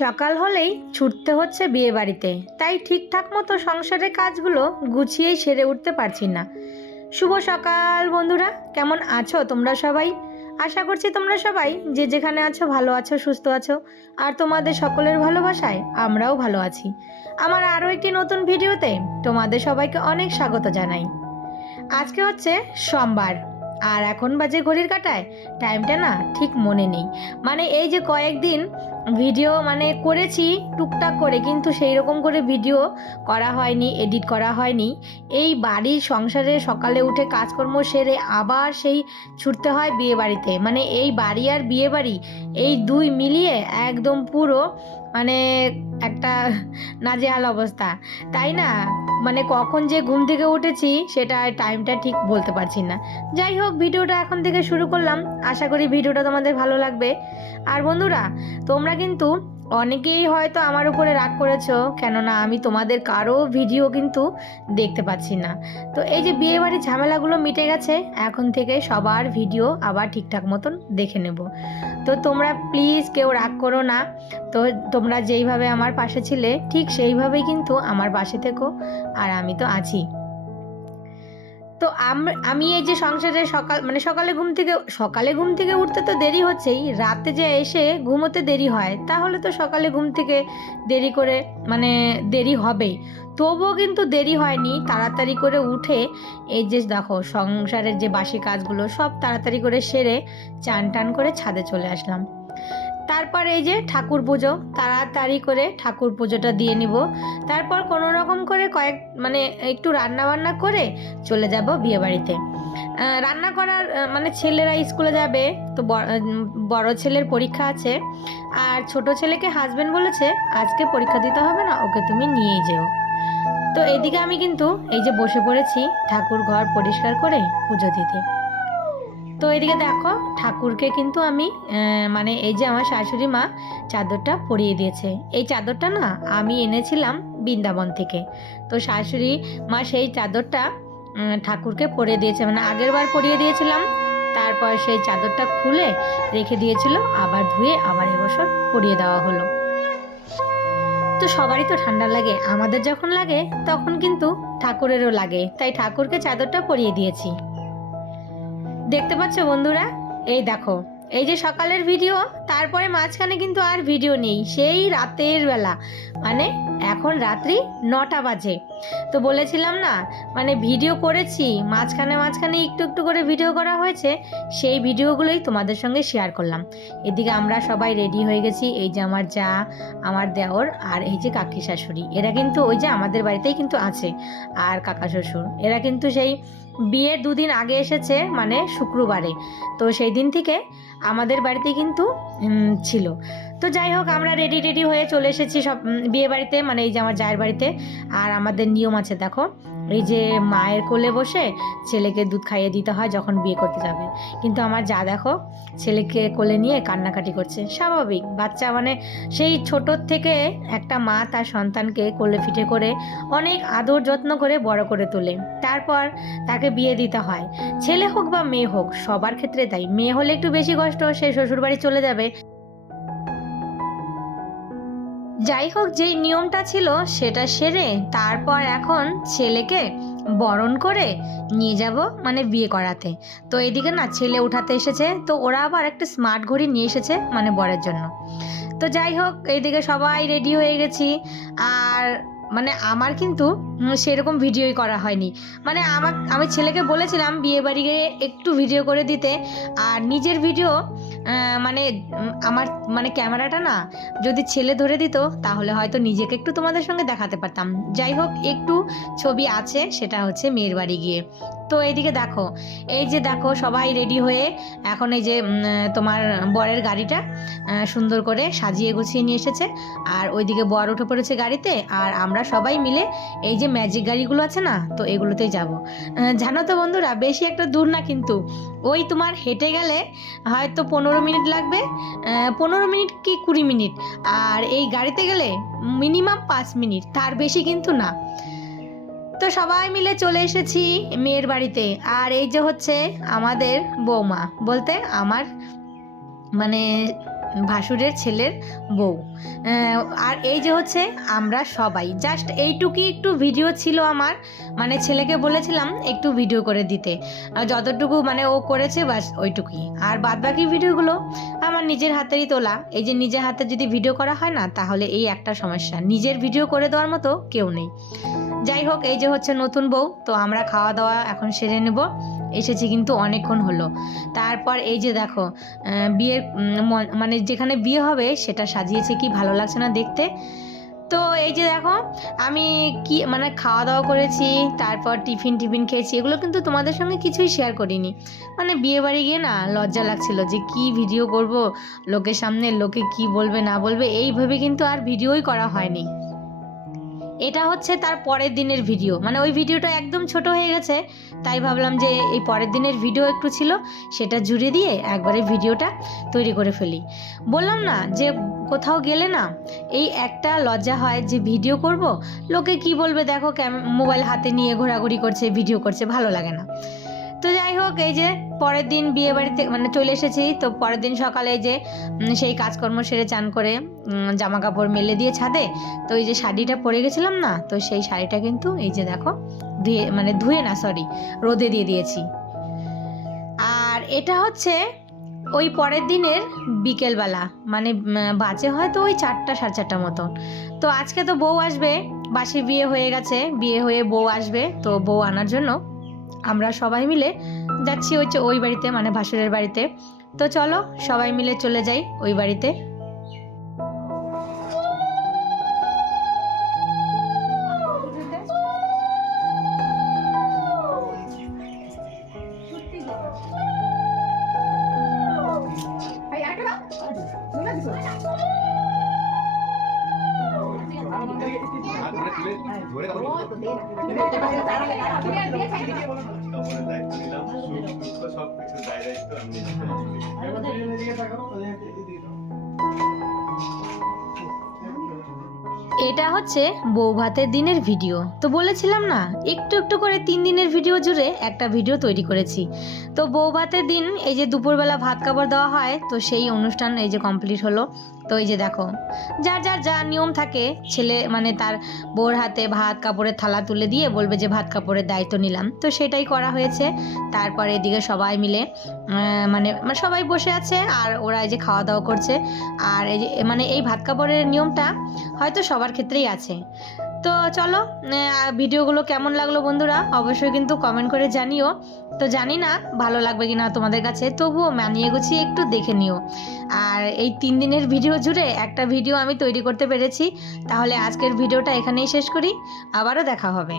সকাল হলেই ছুটতে হচ্ছে বিয়ে বাড়িতে, তাই ঠিকঠাক মতো সংসারের কাজগুলো গুছিয়েই সেরে উঠতে পারছি না। শুভ সকাল বন্ধুরা, কেমন আছো তোমরা সবাই? আশা করছি তোমরা সবাই যে যেখানে আছো ভালো আছো, সুস্থ আছো। আর তোমাদের সকলের ভালোবাসায় আমরাও ভালো আছি। আমার আরও একটি নতুন ভিডিওতে তোমাদের সবাইকে অনেক স্বাগত জানাই। আজকে হচ্ছে সোমবার, আর এখন বাজে ঘড়ির কাঁটায় টাইমটা না ঠিক মনে নেই। মানে এই যে কয়েকদিন ভিডিও করেছি টুকটাক করে, কিন্তু সেই রকম করে ভিডিও করা হয়নি, এডিট করা হয়নি। এই বাড়ির সংসারে সকালে উঠে কাজকর্ম সেরে আবার সেই ছুটতে হয় বিয়ে বাড়িতে। এই বাড়ি আর বিয়ে বাড়ি এই দুই মিলিয়ে একদম পুরো একটা নাজেহাল অবস্থা, তাই না? কখন যে ঘুম থেকে উঠেছি সেটা টাইমটা ঠিক বলতে পারছি না। যাই হোক, ভিডিওটা এখন থেকে শুরু করলাম। আশা করি ভিডিওটা তোমাদের ভালো লাগবে। আর বন্ধুরা, তোমরা কিন্তু অনেকেই হয়তো আমার উপরে রাগ করেছো, কেননা আমি তোমাদের কারো ভিডিও কিন্তু দেখতে পাচ্ছি না। তো এই যে বিয়ে বাড়ির ঝামেলাগুলো মিটে গেছে, এখন থেকে সবার ভিডিও আবার ঠিকঠাক মতন দেখে নেব। তো তোমরা প্লিজ কেউ রাগ করো না। তো তোমরা যেইভাবে আমার পাশে ছিলে ঠিক সেইভাবেই কিন্তু আমার পাশে থেকো, আর আমি তো আছি। তো আমি এই যে সংসারে সকালে ঘুম থেকে উঠতে তো দেরি হচ্ছেই, রাতে যে এসে ঘুমোতে দেরি হয়, তাহলে তো সকালে ঘুম থেকে দেরি করে দেরি হবেই। তবুও কিন্তু দেরি হয়নি, তাড়াতাড়ি করে উঠে এই যে দেখো সংসারের যে বাসি কাজগুলো সব তাড়াতাড়ি করে সেরে চান টান করে ছাদে চলে আসলাম। তারপর এই যে ঠাকুর পুজো, তাড়াতাড়ি করে ঠাকুর পুজোটা দিয়ে নিব। তারপর কোনো রকম করে একটু রান্না বান্না করে চলে যাব বিয়ে বাড়িতে। রান্না করার ছেলেরা স্কুলে যাবে, তো বড় ছেলের পরীক্ষা আছে, আর ছোট ছেলেকে হাজবেন্ড বলেছে আজকে পরীক্ষা দিতে হবে না, ওকে তুমি নিয়েই যেও। তো এদিকে আমি কিন্তু এই যে বসে পড়েছি ঠাকুর ঘর পরিষ্কার করে পুজো দিতে। তো এদিকে দেখো ঠাকুরকে কিন্তু আমি এই যে আমার শাশুড়ি মা চাদরটা পরিয়ে দিয়েছে। এই চাদরটা না আমি এনেছিলাম বৃন্দাবন থেকে। তো শাশুড়ি মা সেই চাদরটা ঠাকুরকে পরিয়ে দিয়েছে, আগের বার পরিয়ে দিয়েছিলাম, তারপর সেই চাদরটা খুলে রেখে দিয়েছিল, আবার ধুয়ে আবার এবছর পরিয়ে দেওয়া হলো। তো সবারই তো ঠান্ডা লাগে, আমাদের যখন লাগে তখন কিন্তু ঠাকুরেরও লাগে, তাই ঠাকুরকে চাদরটা পরিয়ে দিয়েছি। দেখতে পাচ্ছ বন্ধুরা, এই দেখো এই যে সকালের ভিডিও, তারপরে মাঝখানে কিন্তু আর ভিডিও নেই, সেই রাতের বেলা, এখন রাত্রি 9টা বাজে। তো বলেছিলাম না ভিডিও করেছি, মাঝখানে একটু একটু করে ভিডিও করা হয়েছে, সেই ভিডিওগুলোই তোমাদের সঙ্গে শেয়ার করলাম। এদিকে আমরা সবাই রেডি হয়ে গেছি, এই যে আমার যা, আমার দেওর, আর এই যে কাকি শাশুড়ি, এরা কিন্তু ওই যে আমাদের বাড়িতেই কিন্তু আছে, আর কাকা শ্বশুর, এরা কিন্তু সেই বিয়ের দুদিন আগে এসেছে, শুক্রবারে। তো সেই দিন থেকে আমাদের বাড়িতে কিন্তু ছিল। তো যাই হোক, আমরা রেডি হয়ে চলে এসেছি সব বিয়ে বাড়িতে, এই যে আমার জায়ের বাড়িতে। আর আমাদের নিয়ম আছে দেখো, এই যে মায়ের কোলে বসে ছেলেকে দুধ খাইয়ে দিতে হয় যখন বিয়ে করতে যাবে। কিন্তু আমার যা দেখো ছেলেকে কোলে নিয়ে কান্নাকাটি করছে, স্বাভাবিক বাচ্চা, সেই ছোটোর থেকে একটা মা তার সন্তানকে কোলে পিঠে করে অনেক আদর যত্ন করে বড় করে তোলে, তারপর তাকে বিয়ে দিতে হয়। ছেলে হোক বা মেয়ে হোক, সবার ক্ষেত্রে তাই। মেয়ে হলে একটু বেশি কষ্ট, সে শ্বশুরবাড়ি চলে যাবে। যাই হোক, যেই নিয়মটা ছিল সেটা সেরে তারপর এখন ছেলেকে বরণ করে নিয়ে যাব বিয়ে করাতে। তো এদিকে না ছেলে উঠাতে এসেছে, তো ওরা আবার একটা স্মার্ট ঘড়ি নিয়ে এসেছে বরের জন্য। তো যাই হোক, এইদিকে সবাই রেডি হয়ে গেছি। আর আমার কিন্তু সেরকম ভিডিওই করা হয়নি। আমি ছেলেকে বলেছিলাম বিয়ে বাড়ি গিয়ে একটু ভিডিও করে দিতে, আর নিজের ভিডিও আমার ক্যামেরাটা না যদি ছেলে ধরে দিত তাহলে হয়তো নিজেকে একটু তোমাদের সঙ্গে দেখাতে পারতাম। যাই হোক, একটু ছবি আছে, সেটা হচ্ছে মেয়ের বাড়ি গিয়ে। তো এইদিকে দেখো, এই যে দেখো সবাই রেডি হয়ে এখন এই যে তোমার বরের গাড়িটা সুন্দর করে সাজিয়ে গুছিয়ে নিয়ে এসেছে, আর ওইদিকে বর উঠে পড়েছে গাড়িতে, আর আমরা সবাই মিলে এই যে ম্যাজিক গাড়িগুলো আছে না, তো এগুলোতেই যাব। জানো তো বন্ধুরা, বেশি একটা দূর না, কিন্তু ওই তোমার হেঁটে গেলে হয়তো 15 মিনিট লাগবে, 15 মিনিট কি 20 মিনিট, আর এই গাড়িতে গেলে মিনিমাম 5 মিনিট, তার বেশি কিন্তু না। তো সবাই মিলে চলে এসেছি মেয়ের বাড়িতে। আর এই যে হচ্ছে আমাদের বৌমা, বলতে আমার ভাসুরের ছেলের বউ। আর এই যে হচ্ছে আমরা সবাই, জাস্ট এইটুকুই একটু ভিডিও ছিল আমার, মানে ছেলেকে বলেছিলাম একটু ভিডিও করে দিতে, আর যতটুকু মানে ও করেছে বাস ওইটুকুই। আর বাদবাকি ভিডিওগুলো আমার নিজের হাতেরই তোলা। এই যে নিজের হাতে যদি ভিডিও করা হয় না, তাহলে এই একটা সমস্যা, নিজের ভিডিও করে দেওয়ার মতো কেউ নেই। যাই হোক, এই যে হচ্ছে নতুন বউ, তো আমরা খাওয়া দাওয়া এখন সেরে নেব। এসেছি কিন্তু অনেকক্ষণ হলো। তারপর এই যে দেখো বিয়ের মানে যেখানে বিয়ে হবে সেটা সাজিয়েছে, কি ভালো লাগছে না দেখতে। তো এই যে দেখো আমি কি মানে খাওয়া দাওয়া করেছি, তারপর টিফিন খেয়েছি, এগুলো কিন্তু তোমাদের সঙ্গে কিছুই শেয়ার করিনি। মানে বিয়ে বাড়ি গিয়ে না লজ্জা লাগছিল যে কি ভিডিও করব, লোকের সামনে লোকে কি বলবে না বলবে, এইভাবে কিন্তু আর ভিডিওই করা হয়নি। এটা হচ্ছে তার পরের দিনের ভিডিও, মানে ওই ভিডিওটা একদম ছোট হয়ে গেছে, তাই ভাবলাম যে এই পরের দিনের ভিডিও একটু ছিল সেটা জুড়ে দিয়ে একবারে ভিডিওটা তৈরি করে ফেলি। বললাম না যে কোথাও গেলে না এই একটা লজ্জা হয় যে ভিডিও করব, লোকে কি বলবে, দেখো মোবাইল হাতে নিয়ে ঘোরাঘুরি করছে, ভিডিও করছে, ভালো লাগে না। তো যাই হোক, এই যে পরের দিন বিয়ে বাড়িতে মানে চলে এসেছি। তো পরের দিন সকালে যে সেই কাজকর্ম সেরে চান করে জামা কাপড় মেলে দিয়ে ছাদে, তো এই যে শাড়িটা পরে গেছিলাম না, তো সেই শাড়িটা কিন্তু এই যে দেখো ধুয়ে না সরি রোদে দিয়ে দিয়েছি। আর এটা হচ্ছে ওই পরের দিনের বিকেলবেলা, মানে বাজে হয়তো ওই 4টা 4:30 মতো। তো আজকে তো বউ আসবে, বাসি বিয়ে হয়ে গেছে, বিয়ে হয়ে বউ আসবে, তো বউ আনার জন্য আমরা সবাই মিলে যাচ্ছি হচ্ছে ওই বাড়িতে, মানে ভাসুরের বাড়িতে। তো চলো সবাই মিলে চলে যাই ওই বাড়িতে। এটা হচ্ছে বউ ভাতের দিনের ভিডিও। তো বলেছিলাম না একটু একটু করে 3 দিনের ভিডিও জুড়ে একটা ভিডিও তৈরি করেছি। তো বউ ভাতের দিন এই যে দুপুরবেলা ভাত কাপড় দেওয়া হয়, তো সেই অনুষ্ঠান এই যে কমপ্লিট হলো। তো এই যে দেখো যার যার যা নিয়ম থাকে, ছেলে মানে তার বউর হাতে ভাত কাপড়ের থালা তুলে দিয়ে বলবে যে ভাত কাপড়ের দায়িত্ব নিলাম, তো সেটাই করা হয়েছে। তারপরে এদিকে সবাই মিলে মানে সবাই বসে আছে আর ওরা এই যে খাওয়া দাওয়া করছে। আর এই যে মানে এই ভাত কাপড়ের নিয়মটা হয়তো সবার ক্ষেত্রেই আছে। তো চলো ভিডিওগুলো কেমন লাগলো বন্ধুরা অবশ্যই কিন্তু কমেন্ট করে জানিও। তো জানি না ভালো লাগবে কিনা তোমাদের কাছে, তবুও মানিয়ে গুছিয়ে একটু দেখে নিও। আর এই 3 দিনের ভিডিও জুড়ে একটা ভিডিও আমি তৈরি করতে পেরেছি। তাহলে আজকের ভিডিওটা এখানেই শেষ করি, আবারও দেখা হবে।